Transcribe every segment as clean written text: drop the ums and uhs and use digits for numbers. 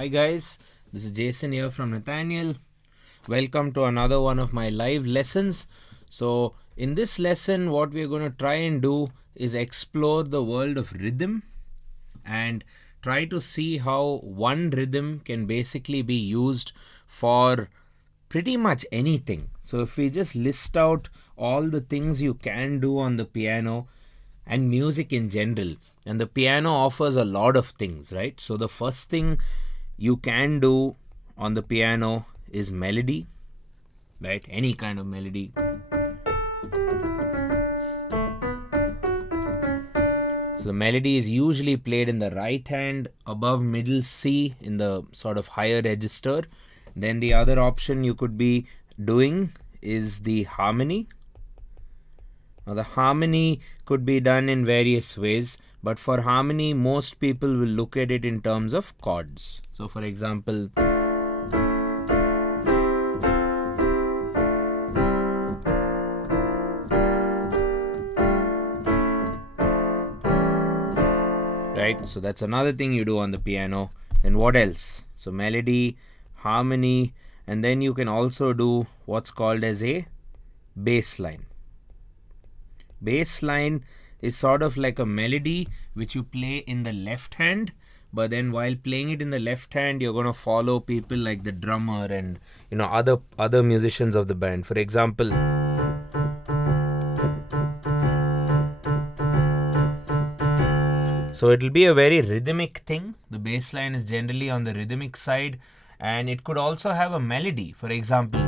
Hi guys, this is Jason here from Nathaniel. Welcome to another one of my live lessons. So in this lesson, what we're going to try and do is explore the world of rhythm and try to see how one rhythm can basically be used for pretty much anything. So if we just list out all the things you can do on the piano and music in general, and the piano offers a lot of things, right? So the first thing you can do on the piano is melody, right? Any kind of melody. So the melody is usually played in the right hand above middle C in the sort of higher register. Then the other option you could be doing is the harmony. Now the harmony could be done in various ways, but for harmony most people will look at it in terms of chords. So for example, right? So that's another thing you do on the piano. And what else? So melody, harmony, and then you can also do what's called as a bassline. Bassline is sort of like a melody which you play in the left hand, but then while playing it in the left hand, you're going to follow people like the drummer and other musicians of the band. For example, so it'll be a very rhythmic thing. The bassline is generally on the rhythmic side, and it could also have a melody. For example,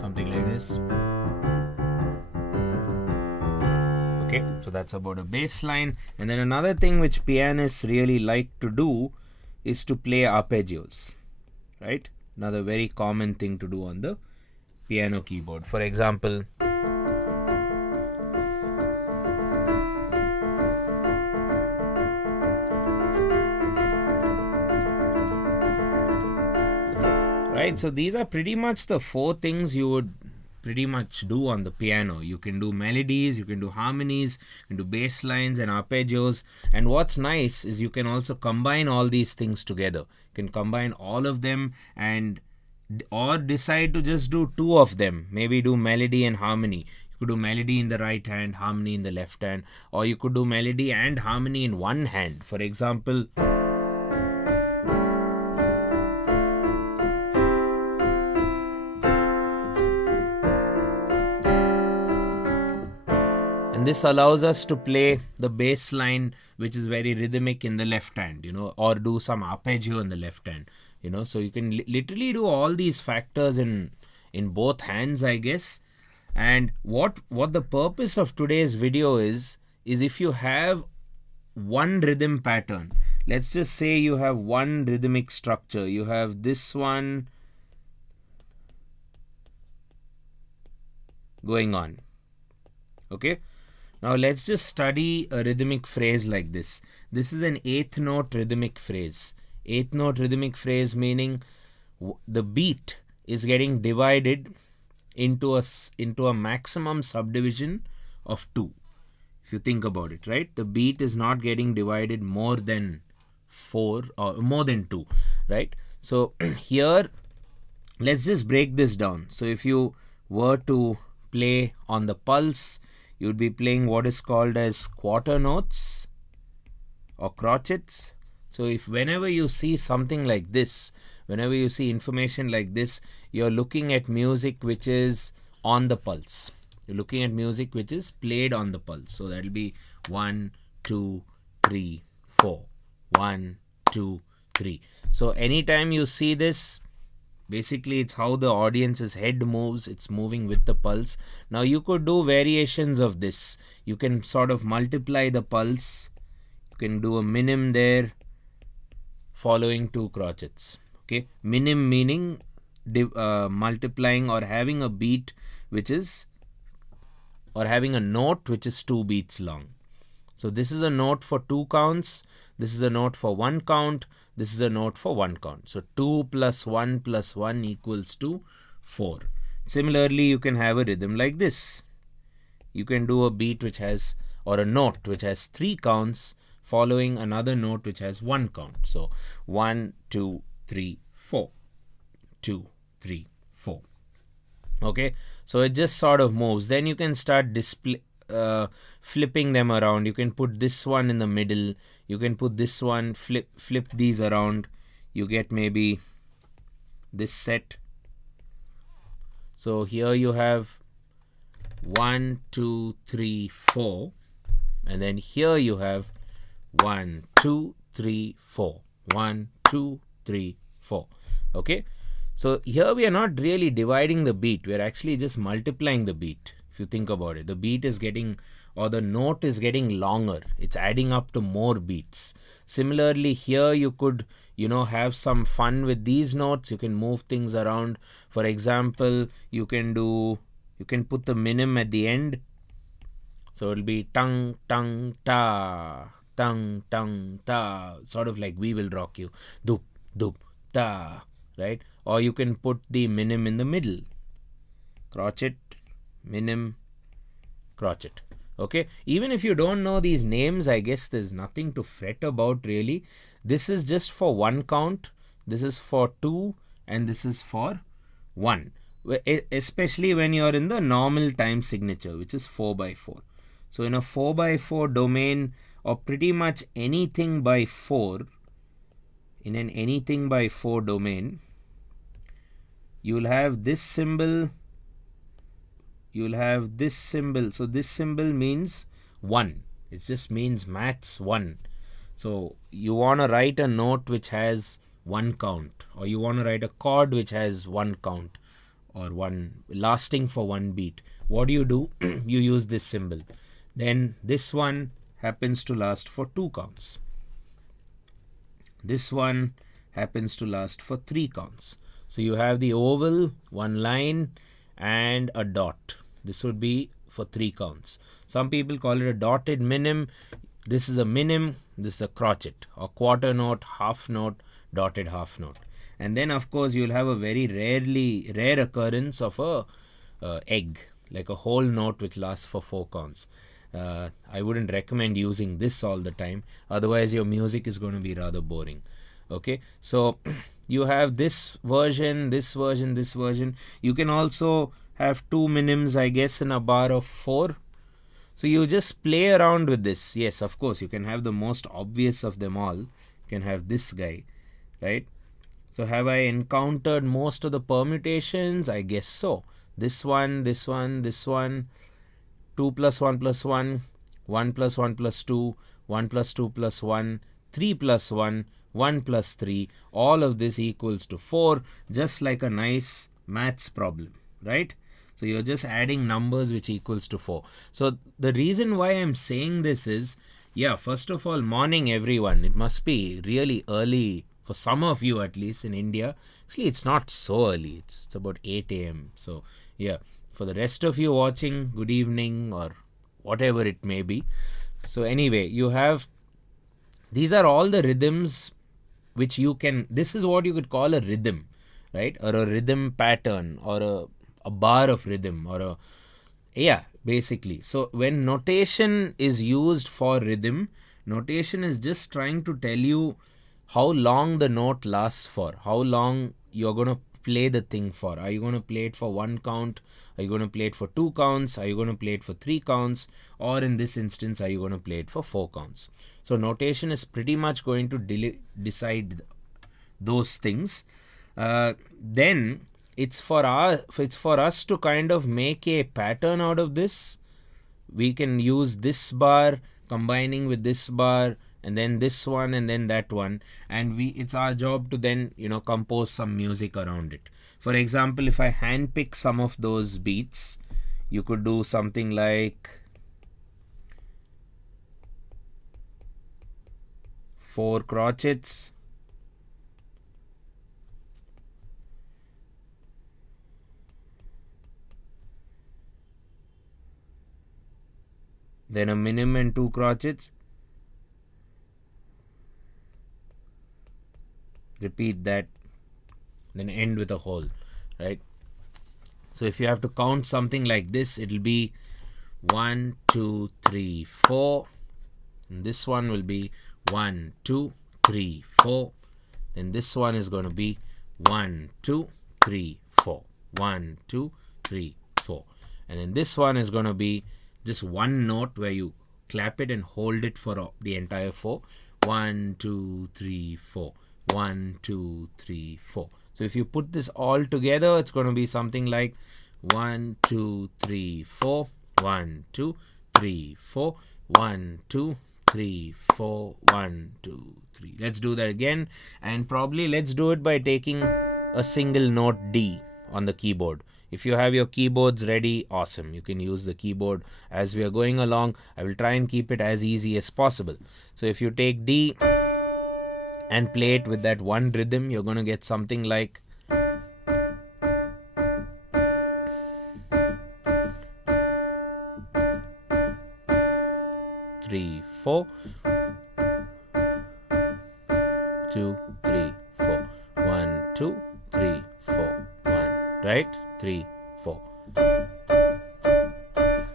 something like this. Okay, so that's about a bassline. And then another thing which pianists really like to do is to play arpeggios, right? Another very common thing to do on the piano keyboard. For example, right, so these are pretty much the four things you would pretty much do on the piano. You can do melodies, you can do harmonies, you can do bass lines and arpeggios. And what's nice is you can also combine all these things together. You can combine all of them or decide to just do two of them. Maybe do melody and harmony. You could do melody in the right hand, harmony in the left hand, or you could do melody and harmony in one hand. For example, this allows us to play the bass line, which is very rhythmic, in the left hand, or do some arpeggio in the left hand, so you can literally do all these factors in both hands, I guess. And what the purpose of today's video is if you have one rhythm pattern, let's just say you have one rhythmic structure, you have this one going on, okay? Now let's just study a rhythmic phrase like this. This is an eighth note rhythmic phrase. Eighth note rhythmic phrase meaning the beat is getting divided into a maximum subdivision of 2. If you think about it, right? The beat is not getting divided more than 4 or more than 2, right? So here, let's just break this down. So if you were to play on the pulse, you would be playing what is called as quarter notes or crotchets. So if whenever you see something like this, whenever you see information like this, you're looking at music which is on the pulse. You're looking at music which is played on the pulse. So that'll be 1, 2, 3, 4. 1, 2, 3. So anytime you see this, basically it's how the audience's head moves. It's moving with the pulse. Now you could do variations of this. You can sort of multiply the pulse. You can do a minim there following 2 crotchets. Okay, minim meaning multiplying or having a beat which is, or having a note which is 2 beats long. So this is a note for 2 counts. This is a note for 1 count. This is a note for 1 count. So 2 plus 1 plus 1 equals to 4. Similarly, you can have a rhythm like this. You can do a beat which has or a note which has 3 counts following another note which has 1 count. So 1, 2, 3, 4. 2, 3, 4. Okay, so it just sort of moves. Then you can start flipping them around. You can put this one in the middle. You can put this one, flip these around. You get maybe this set. So here you have 1, 2, 3, 4, and then here you have 1, 2, 3, 4. 1, 2, 3, 4. Okay, so here we are not really dividing the beat. We are actually just multiplying the beat. If you think about it, the beat is getting, or the note is getting longer. It's adding up to more beats. Similarly, here you could, have some fun with these notes. You can move things around. For example, you can put the minim at the end. So it'll be tung, tung, ta, tung, tung, ta, sort of like We Will Rock You. Dup, dup, ta, right? Or you can put the minim in the middle. Crotchet, minim, crotchet. Okay, even if you don't know these names, I guess there's nothing to fret about really. This is just for 1 count, this is for 2, and this is for 1. Especially when you're in the normal time signature, which is 4/4. So in a 4/4 domain, or pretty much anything by 4, in an anything by 4 domain, you'll have this symbol, you'll have this symbol. So this symbol means 1. It just means maths 1. So you want to write a note which has 1 count, or you want to write a chord which has 1 count, or 1 lasting for 1 beat. What do? You use this symbol. Then this one happens to last for 2 counts. This one happens to last for 3 counts. So you have the oval, 1 line, and a dot. This would be for 3 counts. Some people call it a dotted minim. This is a minim, this is a crotchet, or quarter note, half note, dotted half note. And then of course you'll have a very rare occurrence of a egg, like a whole note which lasts for 4 counts. I wouldn't recommend using this all the time, otherwise your music is going to be rather boring. Okay, so you have this version, this version, this version. You can also have 2 minims, I guess, in a bar of 4. So you just play around with this. Yes, of course, you can have the most obvious of them all. You can have this guy, right? So have I encountered most of the permutations? I guess so. This one, this one, this one, 2 plus 1 plus 1, 1 plus 1 plus 2, 1 plus 2 plus 1, 3 plus 1, 1 plus 3. All of this equals to 4, just like a nice maths problem, right? So you're just adding numbers which equals to 4. So the reason why I'm saying this is, yeah, first of all, morning everyone. It must be really early for some of you, at least in India. Actually, it's not so early. It's about 8 a.m. So yeah, for the rest of you watching, good evening or whatever it may be. So anyway, you have, these are all the rhythms which you can, this is what you could call a rhythm, right? Or a rhythm pattern, or a bar of rhythm, or basically. So when notation is used for rhythm, notation is just trying to tell you how long the note lasts for, how long you're going to play the thing for. Are you going to play it for 1 count? Are you going to play it for 2 counts? Are you going to play it for 3 counts? Or in this instance, are you going to play it for 4 counts? So notation is pretty much going to decide those things. Then it's for us to kind of make a pattern out of this. We can use this bar combining with this bar, and then this one, and then that one, and it's our job to then compose some music around it. For example, if I handpick some of those beats, you could do something like 4 crotchets, then a minim and 2 crotchets, repeat that, then end with a whole, right? So if you have to count something like this, it'll be 1, 2, 3, 4. And this one will be 1, 2, 3, 4. Then this one is going to be 1, 2, 3, 4. 1, 2, 3, 4. And then this one is going to be just one note where you clap it and hold it for the entire 4. 1, 2, 3, 4. 1, 2, 3, 4. So if you put this all together, it's going to be something like 1, 2, 3, 4. 1, 2, 3, 4. 1, 2, 3, 4. 1, 2, 3. Let's do that again, and probably let's do it by taking a single note D on the keyboard. If you have your keyboards ready, awesome. You can use the keyboard as we are going along. I will try and keep it as easy as possible. So if you take D and play it with that one rhythm, you're going to get something like 3, 4, 2, 3, 4, 1, 2, 3, 4, 1, right? 3, 4.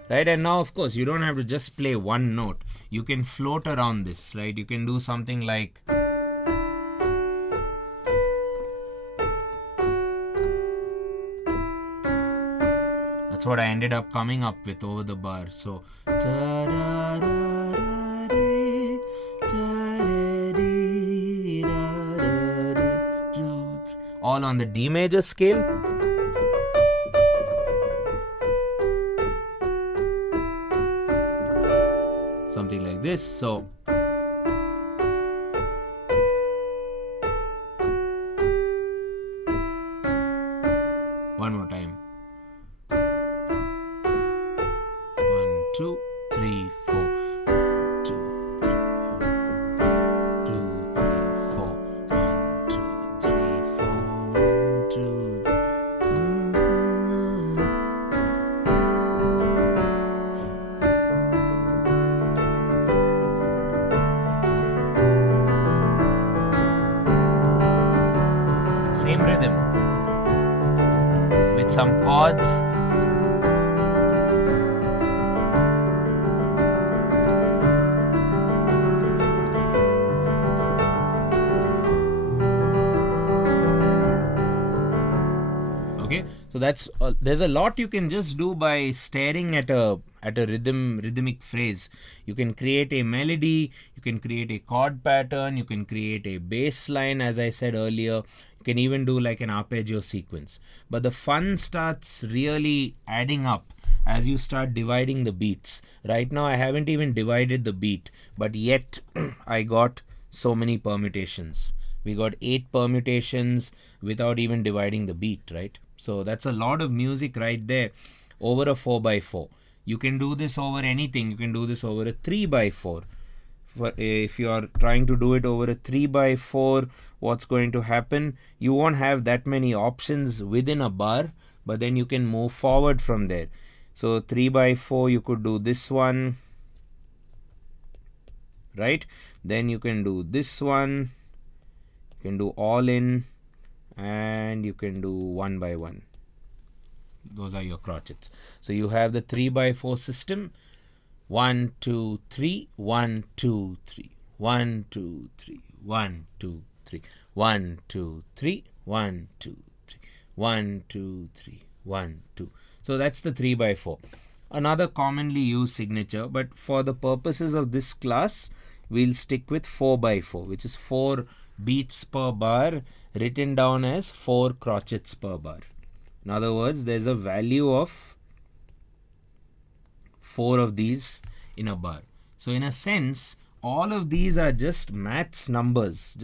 Right, and now of course you don't have to just play one note. You can float around this, right? You can do something like that's what I ended up coming up with over the bar. So all on the D major scale. Something like this. So one more time. 1, 2, 3, 4. 1, 2, 3, 4. 1, 2, 3, 4. 1, 2. Same rhythm with some chords. Okay, so that's there's a lot you can just do by staring at a rhythmic phrase. You can create a melody, you can create a chord pattern, you can create a bass line, as I said earlier. You can even do like an arpeggio sequence. But the fun starts really adding up as you start dividing the beats. Right now I haven't even divided the beat, but yet I got so many permutations. We got 8 permutations without even dividing the beat, right? So that's a lot of music right there over a 4x4. You can do this over anything. You can do this over a 3x4. If you are trying to do it over a 3x4, what's going to happen? You won't have that many options within a bar, but then you can move forward from there. So 3x4, you could do this one, right? Then you can do this one. You can do all in, and you can do 1x1. Those are your crotchets. So you have the 3x4 system. 1, 2, 3, 1, 2, 3, 1, 2, 3, 1, 2, 3, 1, 2, 3, 1, 2, 3, 1, 2, 3, 1, 2. So that's the 3x4. Another commonly used signature, but for the purposes of this class, we'll stick with 4x4, which is 4 beats per bar, written down as 4 crotchets per bar. In other words, there's a value of 4 of these in a bar. So in a sense, all of these are just maths numbers.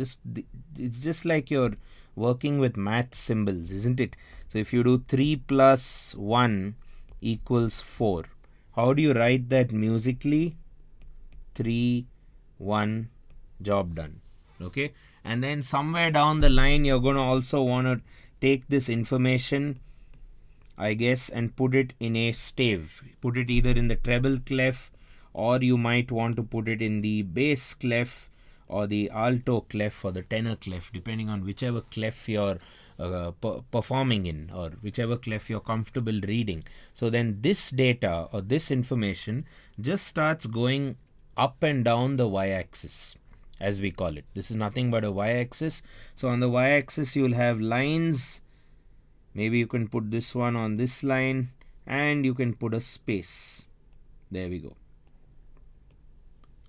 It's just like you're working with math symbols, isn't it? So if you do 3 plus 1 equals 4, how do you write that musically? 3, 1, job done. Okay, and then somewhere down the line, you're going to also want to take this information, I guess, and put it in a stave. Put it either in the treble clef, or you might want to put it in the bass clef or the alto clef or the tenor clef, depending on whichever clef you're performing in, or whichever clef you're comfortable reading. So then this data or this information just starts going up and down the y-axis, as we call it. This is nothing but a y-axis. So on the y-axis you'll have lines. Maybe you can put this one on this line, and you can put a space. There we go.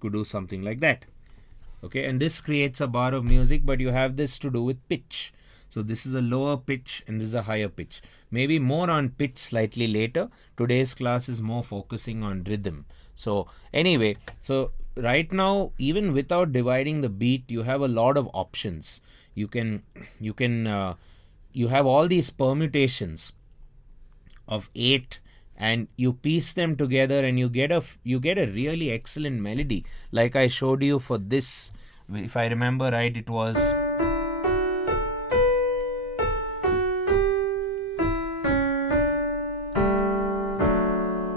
Could do something like that. Okay, and this creates a bar of music, but you have this to do with pitch. So this is a lower pitch and this is a higher pitch. Maybe more on pitch slightly later. Today's class is more focusing on rhythm. So anyway, so right now, even without dividing the beat, you have a lot of options. You have all these permutations of 8, and you piece them together and you get a really excellent melody, like I showed you for this. If I remember right, it was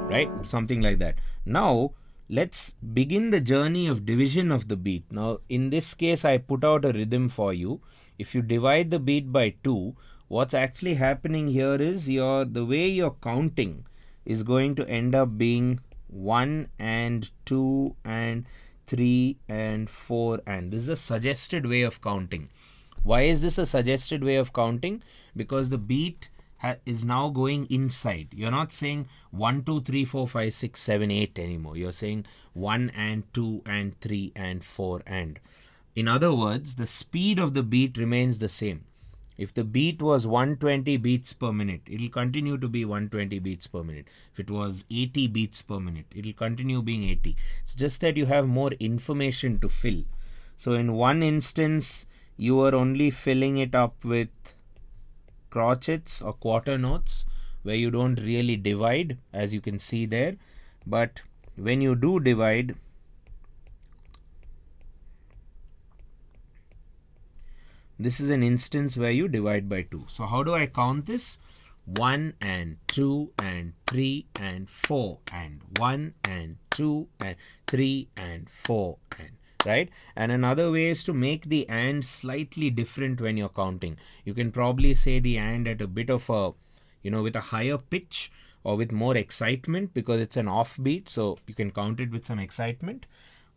right, something like that. Now let's begin the journey of division of the beat. Now in this case I put out a rhythm for you. If you divide the beat by 2, what's actually happening here is the way you're counting is going to end up being 1 and 2 and 3 and 4, and this is a suggested way of counting. Why is this a suggested way of counting? Because the beat is now going inside. You're not saying 1, 2, 3, 4, 5, 6, 7, 8 anymore. You're saying 1 and 2 and 3 and 4 and. In other words, the speed of the beat remains the same. If the beat was 120 beats per minute, it will continue to be 120 beats per minute. If it was 80 beats per minute, it will continue being 80. It's just that you have more information to fill. So in one instance, you are only filling it up with crotchets or quarter notes, where you don't really divide, as you can see there. But when you do divide, this is an instance where you divide by 2. So how do I count this? 1 and 2 and 3 and 4 and 1 and 2 and 3 and 4 and, right? And another way is to make the and slightly different when you're counting. You can probably say the and at a bit of a, with a higher pitch or with more excitement, because it's an offbeat. So you can count it with some excitement.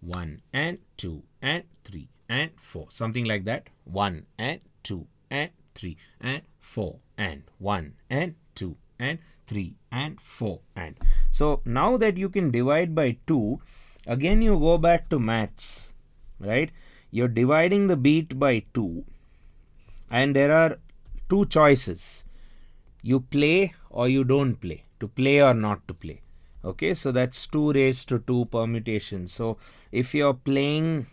1 and 2 and 3 and 4, something like that. 1 and 2 and 3 and 4 and 1 and 2 and 3 and 4 and. So now that you can divide by 2, again you go back to maths, right? You're dividing the beat by 2, and there are 2 choices. You play or you don't play, to play or not to play. Okay, so that's 2 raised to 2 permutations. So if you're playing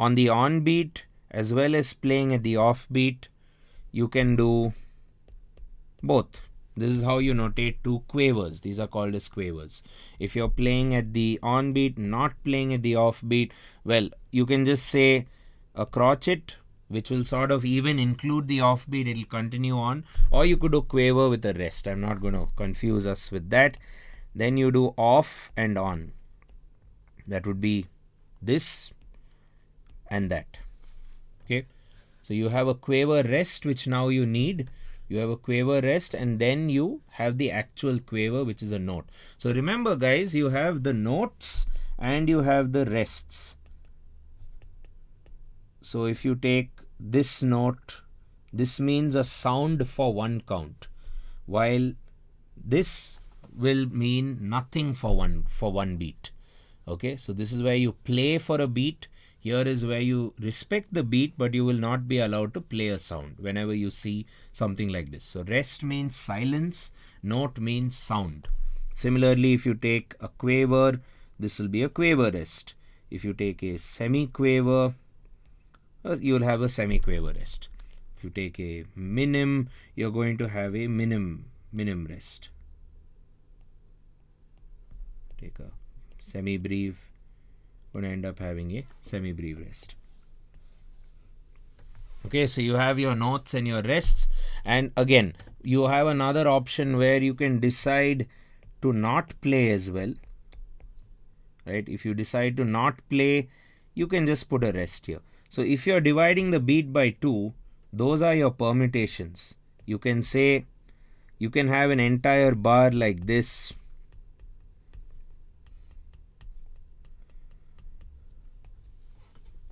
on the on beat as well as playing at the off beat, you can do both. This is how you notate 2 quavers. These are called as quavers. If you're playing at the on beat, not playing at the off beat, well, you can just say a crotchet, which will sort of even include the off beat. It'll continue on, or you could do quaver with a rest. I'm not going to confuse us with that. Then you do off and on. That would be this and that. Okay, so you have a quaver rest, which now you need. You have a quaver rest, and then you have the actual quaver, which is a note. So remember guys, you have the notes and you have the rests. So if you take this note, this means a sound for 1 count, while this will mean nothing for one beat. Okay, so this is where you play for a beat. Here is where you respect the beat, but you will not be allowed to play a sound whenever you see something like this. So rest means silence, note means sound. Similarly, if you take a quaver, this will be a quaver rest. If you take a semi-quaver, you will have a semi-quaver rest. If you take a minim, you're going to have a minim rest. Take a semi-breve, going to end up having a semi-breve rest. Okay, so you have your notes and your rests, and again you have another option where you can decide to not play as well, right? If you decide to not play, you can just put a rest here. So if you're dividing the beat by 2, Those are your permutations. You can say, you can have an entire bar like this,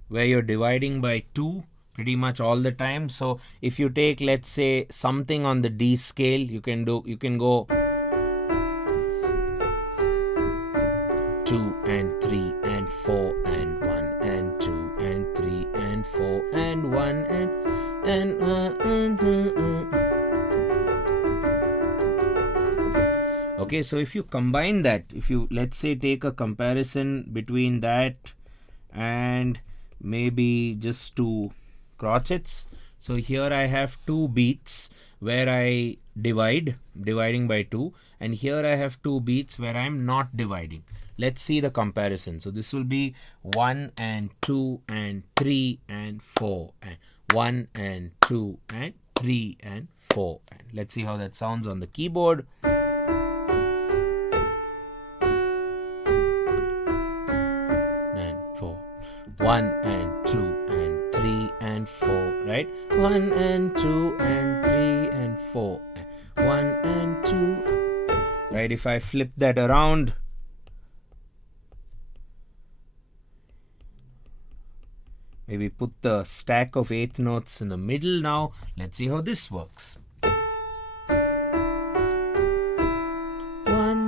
where you're dividing by 2 pretty much all the time. So if you take, let's say, something on the D scale, you can go 2 and 3 and 4 and 1 and 2 and 3 and 4 and 1 and okay, so if you combine that, if you, let's say, take a comparison between that and maybe just 2 crotchets. So here I have 2 beats where I dividing by 2, and here I have 2 beats where I'm not dividing. Let's see the comparison. So this will be 1 and 2 and 3 and 4 and 1 and 2 and 3 and 4. And let's see how that sounds on the keyboard. And 4. 1 and 2 and 3 and 4, right? 1 and 2 and 3 and 4. 1 and 2. Right? If I flip that around, maybe put the stack of 8th notes in the middle now. Let's see how this works. 1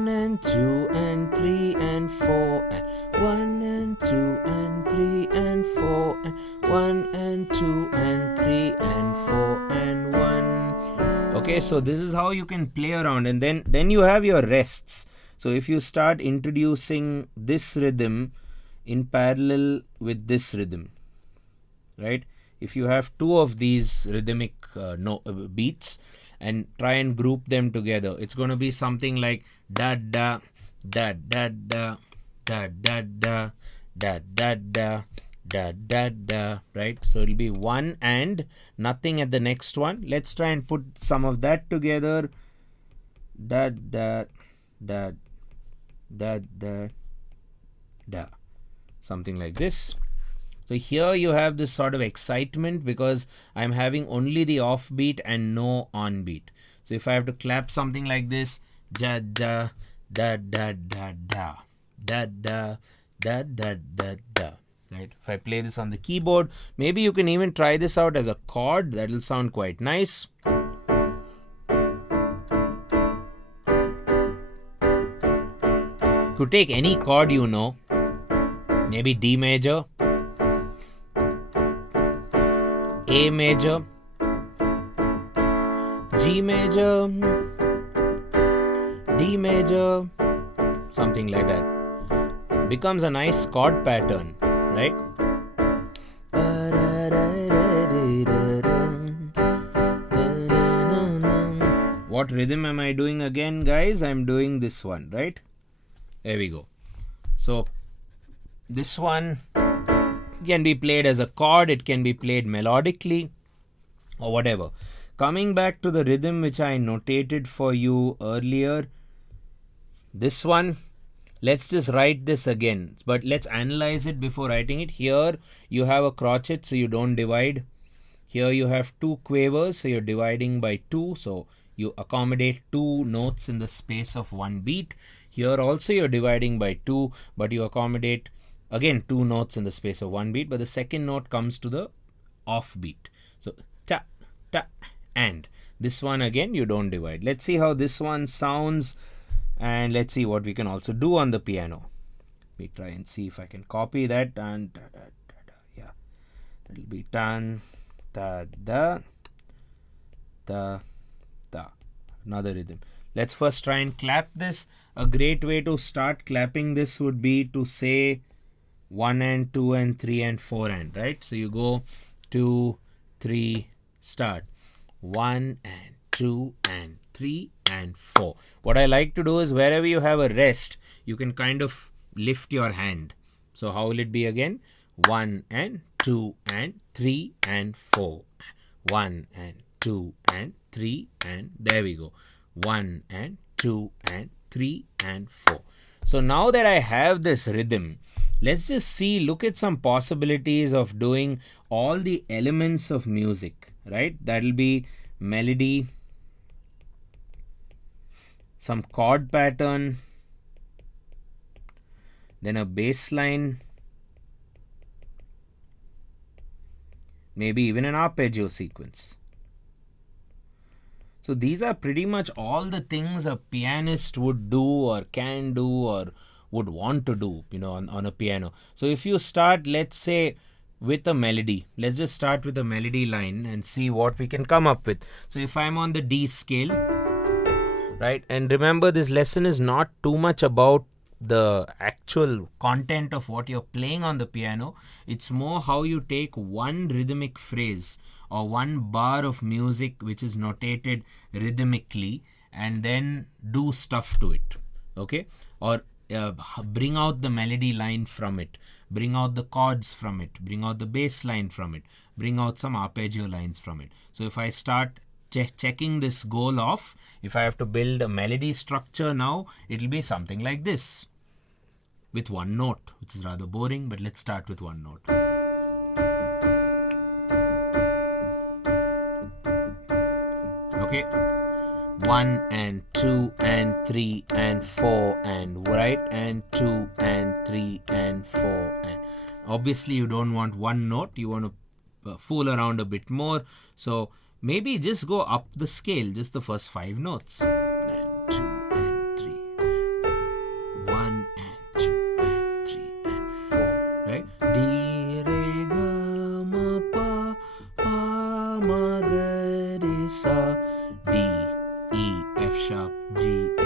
and 2 and 3 and 4 and 1 and 2 and 3 and 4 and 1 and 2 and 3 and 4 and 1. Okay, so this is how you can play around, and then you have your rests. So if you start introducing this rhythm in parallel with this rhythm, right? If you have 2 of these rhythmic beats and try and group them together, it's going to be something like da da da da da da da da da da da da da da, right? So it'll be 1 and nothing at the next one. Let's try and put some of that together. Da da da da da da, something like this. So here you have this sort of excitement because I'm having only the offbeat and no onbeat. So if I have to clap something like this, da da da da da da da da da da da da, right? If I play this on the keyboard, maybe you can even try this out as a chord. That will sound quite nice. Could take any chord, you know, maybe D major, A major, G major, D major, something like that. Becomes a nice chord pattern, right? What rhythm am I doing again, guys? I'm doing this one, right? There we go. So this one can be played as a chord, it can be played melodically or whatever. Coming back to the rhythm which I notated for you earlier, this one, let's just write this again, but let's analyze it before writing it. Here you have a crotchet, so you don't divide. Here you have 2 quavers, so you're dividing by 2, so you accommodate 2 notes in the space of 1 beat. Here also you're dividing by 2, but you accommodate again 2 notes in the space of 1 beat, but the second note comes to the off beat. So ta ta, and this one again you don't divide. Let's see how this one sounds, and let's see what we can also do on the piano. Let me try and see if I can copy that. And da, da, da, da, yeah, it'll be tan da da da da. Another rhythm. Let's first try and clap this. A great way to start clapping this would be to say 1 and 2 and 3 and 4 and, right? So you go 2, 3, start. 1 and 2 and 3 and 4. What I like to do is wherever you have a rest, you can kind of lift your hand. So how will it be again? 1 and 2 and 3 and 4. 1 and 2 and 3 and there we go. 1 and 2 and 3 and 4. So now that I have this rhythm, let's just see, look at some possibilities of doing all the elements of music, right? That'll be melody, some chord pattern, then a bass line, maybe even an arpeggio sequence. So these are pretty much all the things a pianist would do or can do or would want to do, on a piano. So if you start, let's say, with a melody, let's just start with a melody line and see what we can come up with. So if I'm on the D scale, right, and remember, this lesson is not too much about the actual content of what you're playing on the piano. It's more how you take one rhythmic phrase or one bar of music which is notated rhythmically and then do stuff to it, okay? Or bring out the melody line from it, bring out the chords from it, bring out the bass line from it, bring out some arpeggio lines from it. So if I start checking this goal off, if I have to build a melody structure now, it'll be something like this with one note, which is rather boring, but let's start with one note. Okay, 1 and 2 and 3 and 4 and right, and 2 and 3 and 4, and obviously you don't want one note, you want to fool around a bit more. So maybe just go up the scale, just the first 5 notes. And 2 and 3. 1 and 2 and 3 and 4. Right? D, re, ga, ma, pa, pa, ma, ga, re, sa, D, E, F sharp, G, A.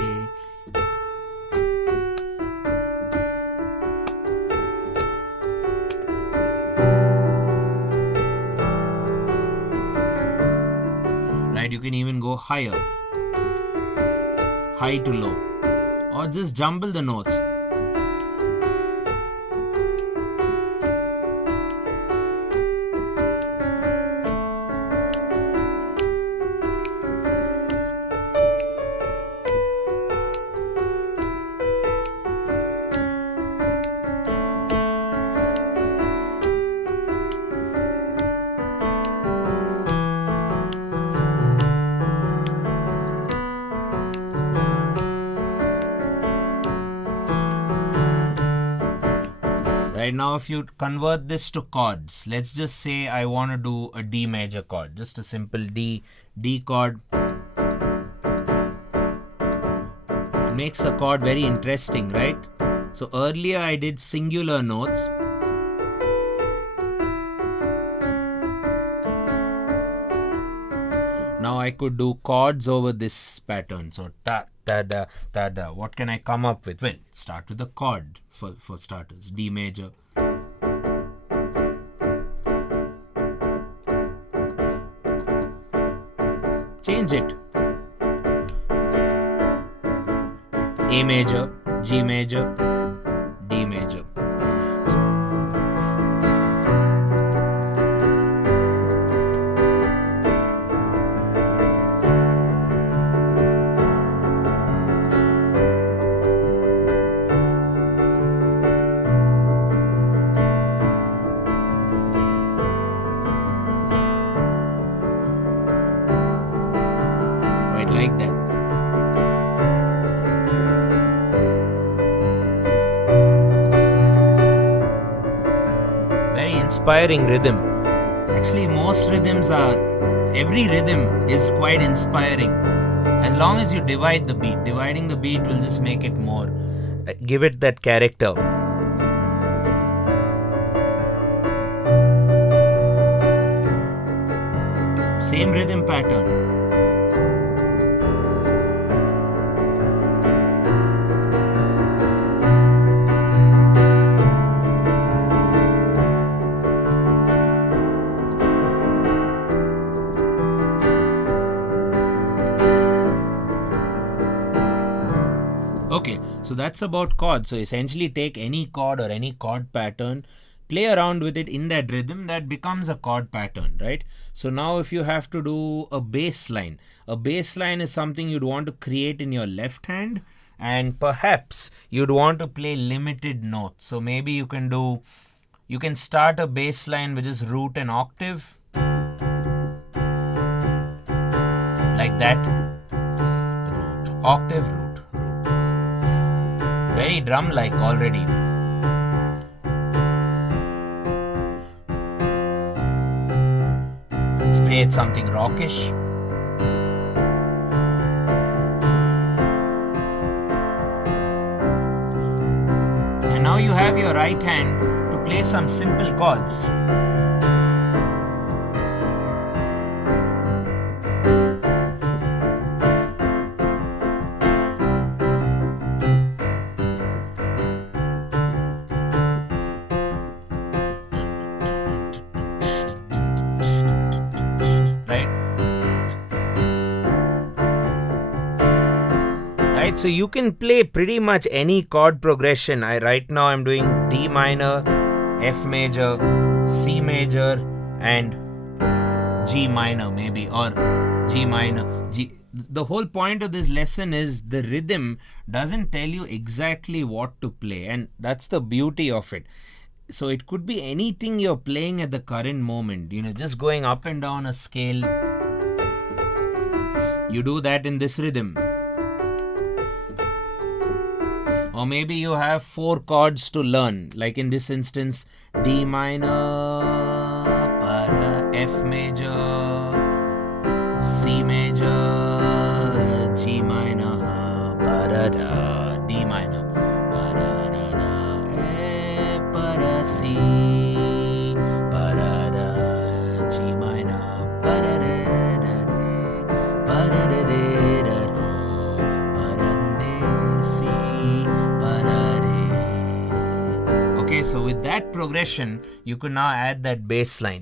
You can even go higher, high to low, or just jumble the notes. Right now, if you convert this to chords, let's just say I want to do a D major chord, just a simple D chord. It makes the chord very interesting, right? So earlier I did singular notes. Now I could do chords over this pattern. So ta, da, da, da, da. What can I come up with? Well, start with a chord for starters. D major. Change it. A major, G major, D major. Like that. Very inspiring rhythm. Actually, most rhythms are, every rhythm is quite inspiring. As long as you divide the beat. Dividing the beat will just make it more, give it that character. Same rhythm pattern. Okay, so that's about chords. So essentially take any chord or any chord pattern, play around with it in that rhythm, that becomes a chord pattern, right? So now if you have to do a bass line is something you'd want to create in your left hand, and perhaps you'd want to play limited notes. So maybe you can start a bass line which is root an octave. like that. Root, octave, root, root. Very drum-like already. Let's create something rockish. And now you have your right hand to play some simple chords. So you can play pretty much any chord progression. Right now I'm doing D minor, F major, C major, and G minor maybe, or G minor. The whole point of this lesson is the rhythm doesn't tell you exactly what to play, and that's the beauty of it. So it could be anything you're playing at the current moment, just going up and down a scale. You do that in this rhythm. Or maybe you have 4 chords to learn, like in this instance, D minor, para, F major, C major, G minor, para, da, D minor, para, da, da, F, para, C, para, da, G minor, para, da, da, para, da, da, da, para, da, C. Okay, so with that progression, you could now add that bass line.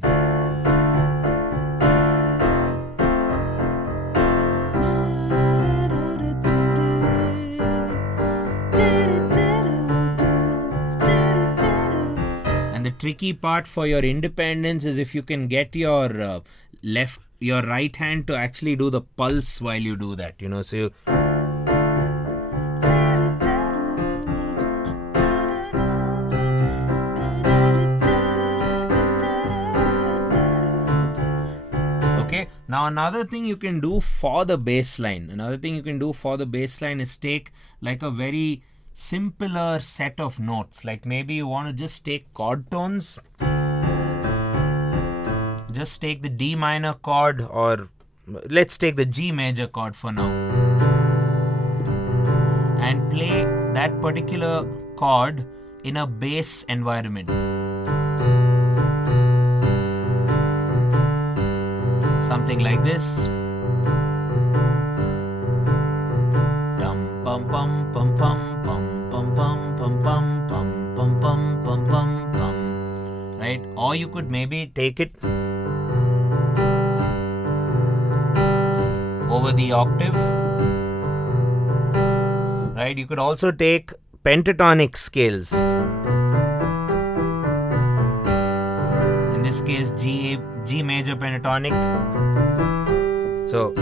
And the tricky part for your independence is if you can get your your right hand to actually do the pulse while you do that, so you Now another thing you can do for the bass line, is take like a very simpler set of notes. Like maybe you want to just take chord tones. Just take the D minor chord, or let's take the G major chord for now, and play that particular chord in a bass environment. Something like this. Dum pum pum pum pum pum pum pum pum pum pum pum pum pum pum pum. Right? Or you could maybe take it over the octave. Right? You could also take pentatonic scales. In this case, G major pentatonic. So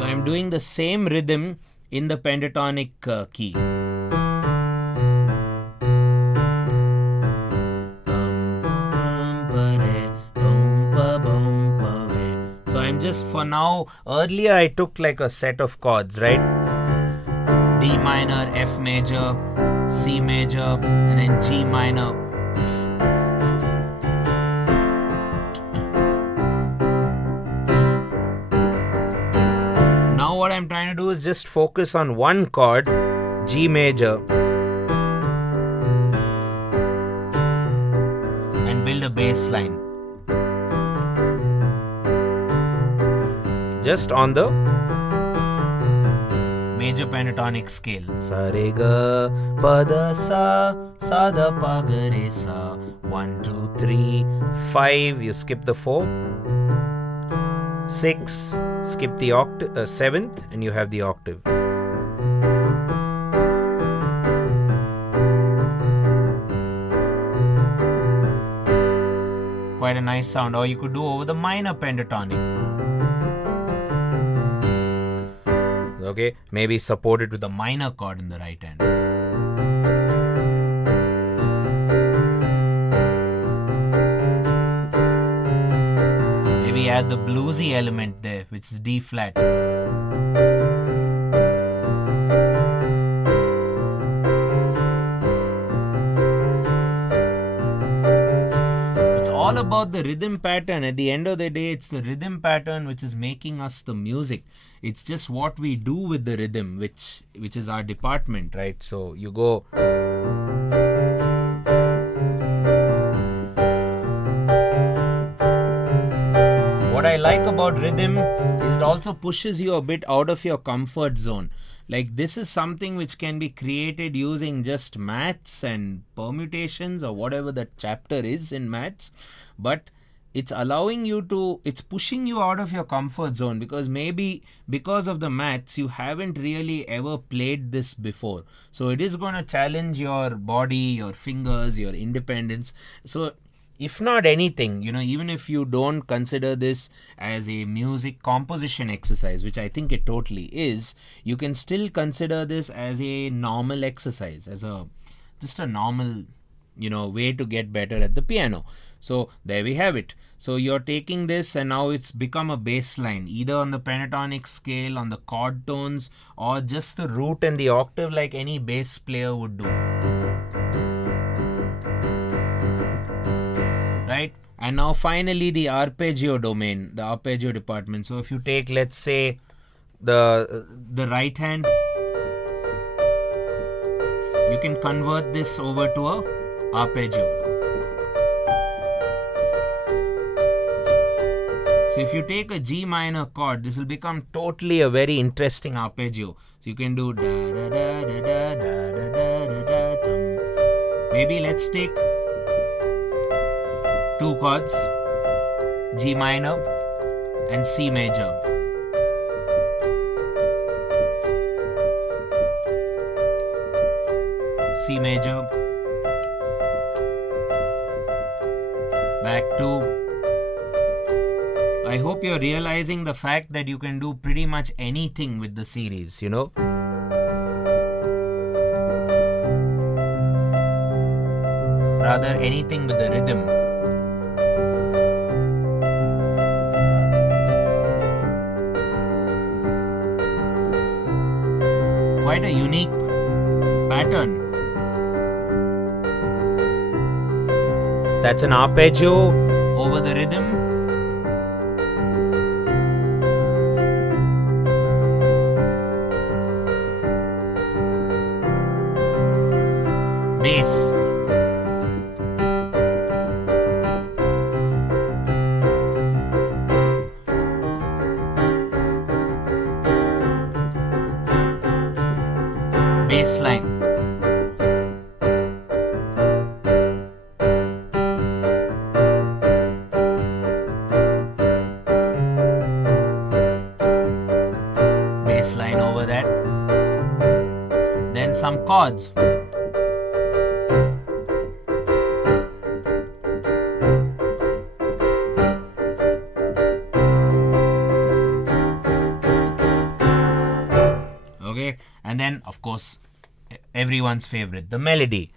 I'm doing the same rhythm in the pentatonic key. So I'm just, for now, earlier I took like a set of chords, right? D minor, F major, C major, and then G minor. Now what I'm trying to do is just focus on one chord, G major, and build a bass line. Just on the major pentatonic scale. Sa re ga pa da sa, sa da pa ga re sa. 1, 2, 3, 5. You skip the 4. 6. Skip the 7th, and you have the octave. Quite a nice sound. Or you could do over the minor pentatonic. Okay, maybe support it with a minor chord in the right hand. add the bluesy element there, which is D flat. It's all about the rhythm pattern. At the end of the day, it's the rhythm pattern which is making us the music. It's just what we do with the rhythm, which is our department, right? So you go. What I like about rhythm is it also pushes you a bit out of your comfort zone. Like, this is something which can be created using just maths and permutations or whatever the chapter is in maths, but it's allowing you to, it's pushing you out of your comfort zone, because maybe because of the maths you haven't really ever played this before. So it is going to challenge your body, your fingers, your independence. So if not anything, even if you don't consider this as a music composition exercise, which I think it totally is, you can still consider this as a normal exercise, as just a normal, way to get better at the piano. So there we have it. So you're taking this and now it's become a bass line, either on the pentatonic scale, on the chord tones, or just the root and the octave like any bass player would do. Right? And now finally the arpeggio domain, the arpeggio department. So if you take, let's say, the right hand, you can convert this over to a arpeggio. So if you take a G minor chord, this will become totally a very interesting arpeggio. So you can do da da da da da da da da da dum. Maybe let's take two chords, G minor and C major. C major, back to. I hope you're realizing the fact that you can do pretty much anything with the series, Rather, anything with the rhythm. Quite a unique pattern. So that's an arpeggio over the rhythm. Bass. Bassline. Bassline over that. Then some chords. Okay, and then of course everyone's favorite, the melody.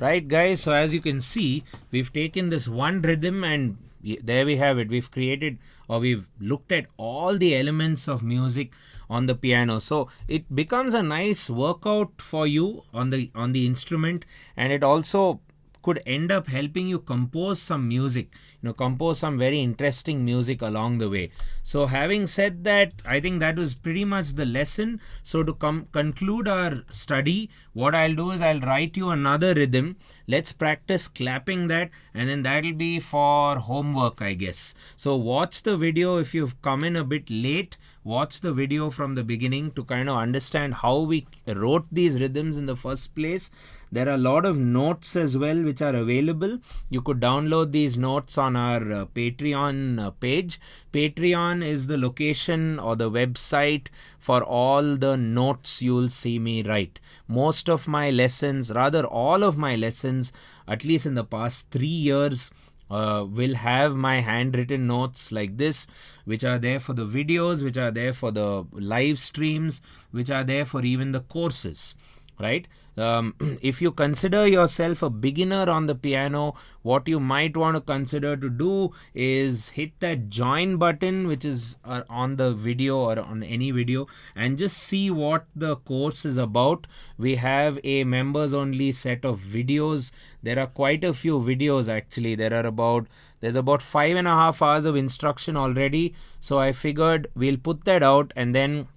Right, guys, so as you can see, we've taken this one rhythm and there we have it. We've created, or we've looked at all the elements of music on the piano. So it becomes a nice workout for you on the instrument, and it also could end up helping you compose some music, compose some very interesting music along the way. So having said that, I think that was pretty much the lesson. So to conclude our study, what I'll do is I'll write you another rhythm. Let's practice clapping that, and then that'll be for homework, I guess. So watch the video. If you've come in a bit late, watch the video from the beginning to kind of understand how we wrote these rhythms in the first place. There are a lot of notes as well which are available. You could download these notes on our Patreon page. Patreon is the location or the website for all the notes you'll see me write. Most of my lessons, rather all of my lessons, at least in the past 3 years, will have my handwritten notes like this, which are there for the videos, which are there for the live streams, which are there for even the courses, right? If you consider yourself a beginner on the piano, what you might want to consider to do is hit that join button which is on the video or on any video, and just see what the course is about. We have a members only set of videos. There are quite a few videos actually. There's about 5.5 hours of instruction already. So I figured we'll put that out and then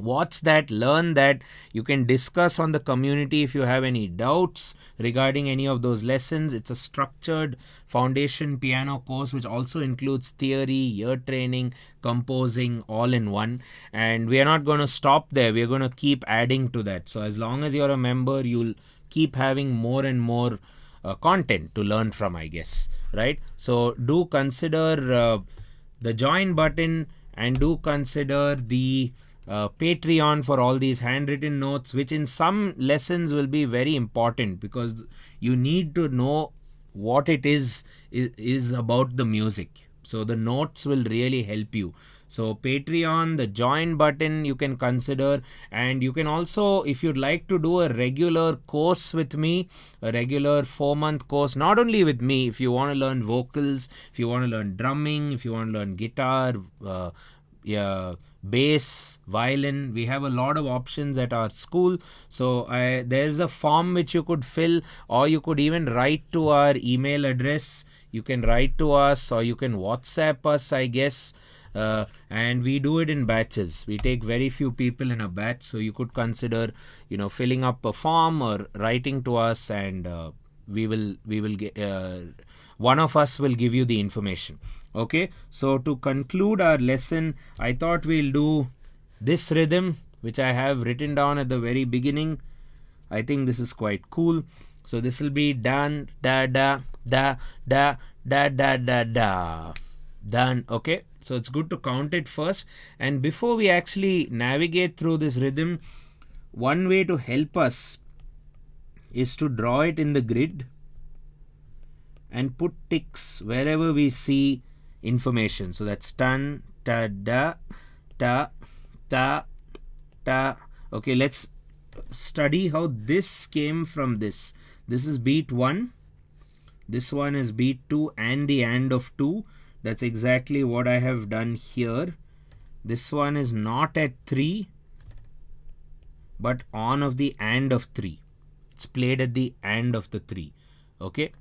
watch that, learn that. You can discuss on the community if you have any doubts regarding any of those lessons. It's a structured foundation piano course which also includes theory, ear training, composing, all in one. And we are not going to stop there. We are going to keep adding to that. So as long as you're a member, you'll keep having more and more content to learn from, I guess, right? So do consider the join button, and do consider the Patreon for all these handwritten notes, which in some lessons will be very important because you need to know what it is about the music. So the notes will really help you. So Patreon, the join button you can consider, and you can also, if you'd like to do a regular course with me, a regular 4-month course, not only with me, if you want to learn vocals, if you want to learn drumming, if you want to learn guitar, bass, violin, we have a lot of options at our school. So there's a form which you could fill, or you could even write to our email address. You can write to us, or you can WhatsApp us, I guess. And we do it in batches. We take very few people in a batch, so you could consider, filling up a form or writing to us, and we will get one of us will give you the information. Okay, so to conclude our lesson, I thought we'll do this rhythm which I have written down at the very beginning. I think this is quite cool. So this will be dan da da da da da da da da dan. Okay, so it's good to count it first, and before we actually navigate through this rhythm, one way to help us is to draw it in the grid and put ticks wherever we see information. So that's tan, ta, da, ta, ta, ta. Okay, let's study how this came from this. This is beat 1. This one is beat 2 and the and of 2. That's exactly what I have done here. This one is not at 3, but on of the and of 3. It's played at the and of the 3. Okay.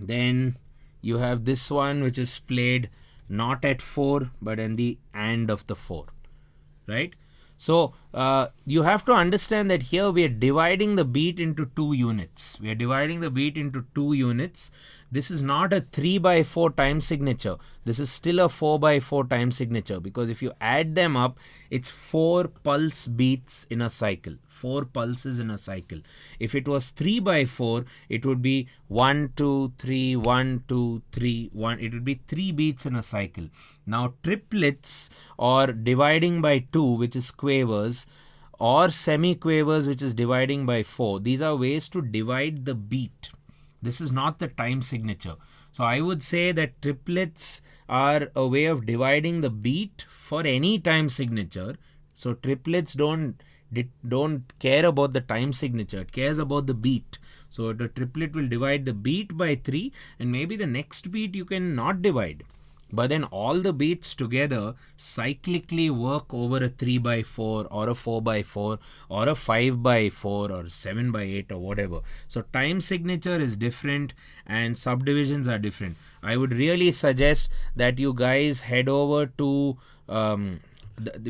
Then you have this one which is played not at 4 but in the and of the 4, right? So you have to understand that here we are dividing the beat into 2 units. We are dividing the beat into 2 units. This is not a 3/4 time signature. This is still a 4/4 time signature, because if you add them up, it's 4 pulse beats in a cycle. 4 pulses in a cycle. If it was 3/4, it would be 1, 2, 3, 1, 2, 3, 1. It would be 3 beats in a cycle. Now triplets, or dividing by 2, which is quavers, or semi-quavers, which is dividing by 4. These are ways to divide the beat. This is not the time signature. So I would say that triplets are a way of dividing the beat for any time signature. So triplets don't care about the time signature. It cares about the beat. So the triplet will divide the beat by 3, and maybe the next beat you can not divide. But then all the beats together cyclically work over a 3/4 or a 4/4 or a 5/4 or 7/8 or whatever. So time signature is different and subdivisions are different. I would really suggest that you guys head over to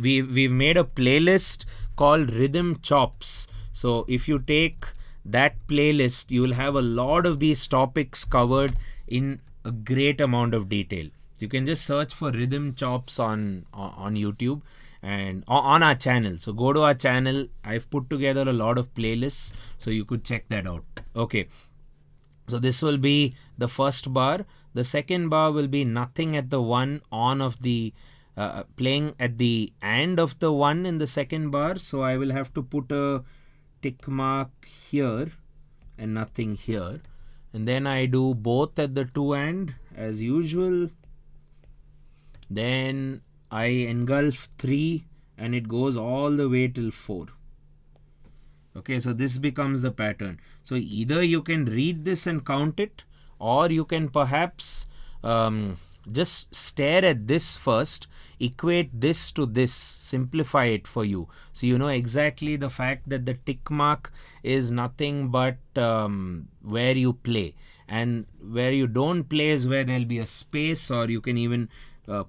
we've made a playlist called Rhythm Chops. So if you take that playlist, you will have a lot of these topics covered in a great amount of detail. You can just search for Rhythm Chops on YouTube, and on our channel. So go to our channel. I've put together a lot of playlists, so you could check that out. Okay, so this will be the first bar. The second bar will be nothing at the 1 on of the playing at the end of the 1 in the second bar. So I will have to put a tick mark here and nothing here, and then I do both at the 2 end as usual. Then I engulf 3 and it goes all the way till 4. Okay, so this becomes the pattern. So either you can read this and count it, or you can perhaps just stare at this first, equate this to this, simplify it for you. So you know exactly the fact that the tick mark is nothing but where you play, and where you don't play is where there'll be a space, or you can even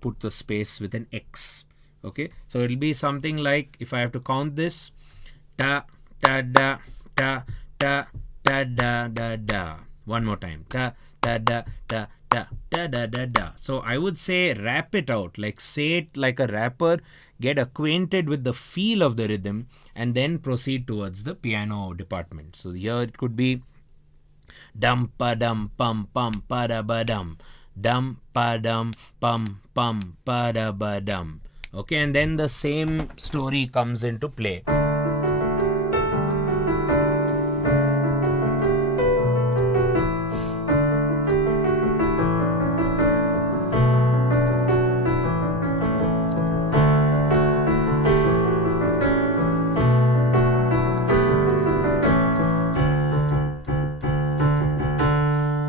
put the space with an X. Okay, so it'll be something like, if I have to count this, ta ta da ta ta ta da da da. One more time, ta ta da ta ta da da da da. So I would say rap it out, like say it like a rapper, get acquainted with the feel of the rhythm, and then proceed towards the piano department. So here it could be dum pa dum pum pum pa da ba dum, dum pa dum pum pum pa da ba dum. Okay, and then the same story comes into play.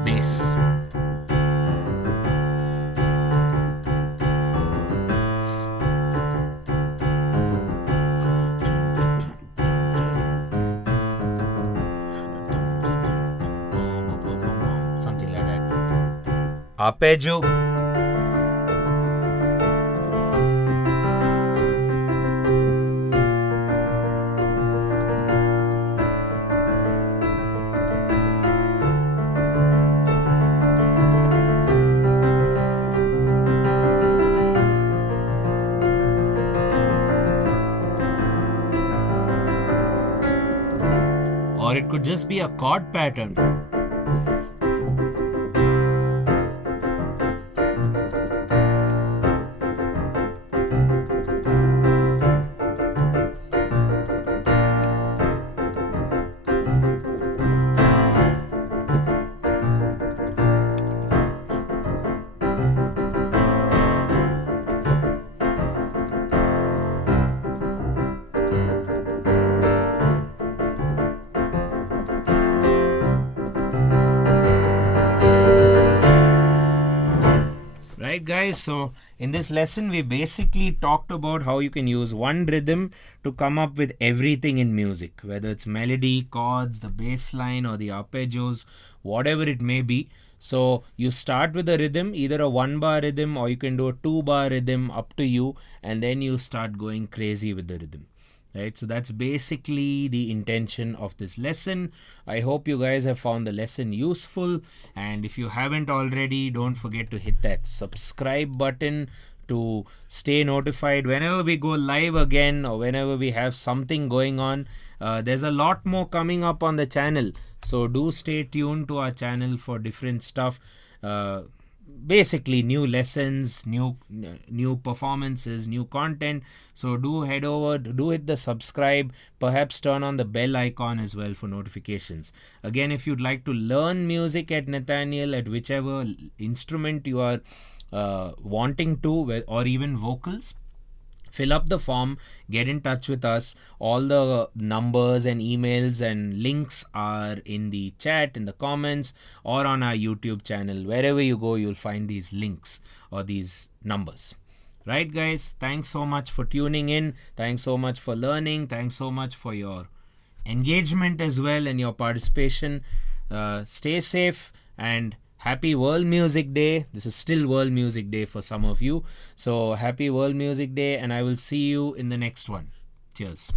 Bass. Something like that. Arpeggio. Or it could just be a chord pattern. Right guys, so in this lesson we basically talked about how you can use one rhythm to come up with everything in music, whether it's melody, chords, the bass line, or the arpeggios, whatever it may be. So you start with a rhythm, either a 1-bar rhythm, or you can do a 2-bar rhythm, up to you, and then you start going crazy with the rhythm. Right, so that's basically the intention of this lesson. I hope you guys have found the lesson useful, and if you haven't already, don't forget to hit that subscribe button to stay notified whenever we go live again, or whenever we have something going on. There's a lot more coming up on the channel, so do stay tuned to our channel for different stuff. Basically new lessons, new performances, new content. So do head over, do hit the subscribe, perhaps turn on the bell icon as well for notifications. Again, if you'd like to learn music at Nathaniel, at whichever instrument you are wanting to, or even vocals, fill up the form, get in touch with us. All the numbers and emails and links are in the chat, in the comments, or on our YouTube channel. Wherever you go, you'll find these links or these numbers. Right guys, thanks so much for tuning in. Thanks so much for learning. Thanks so much for your engagement as well and your participation. Stay safe and happy World Music Day. This is still World Music Day for some of you. So happy World Music Day, and I will see you in the next one. Cheers.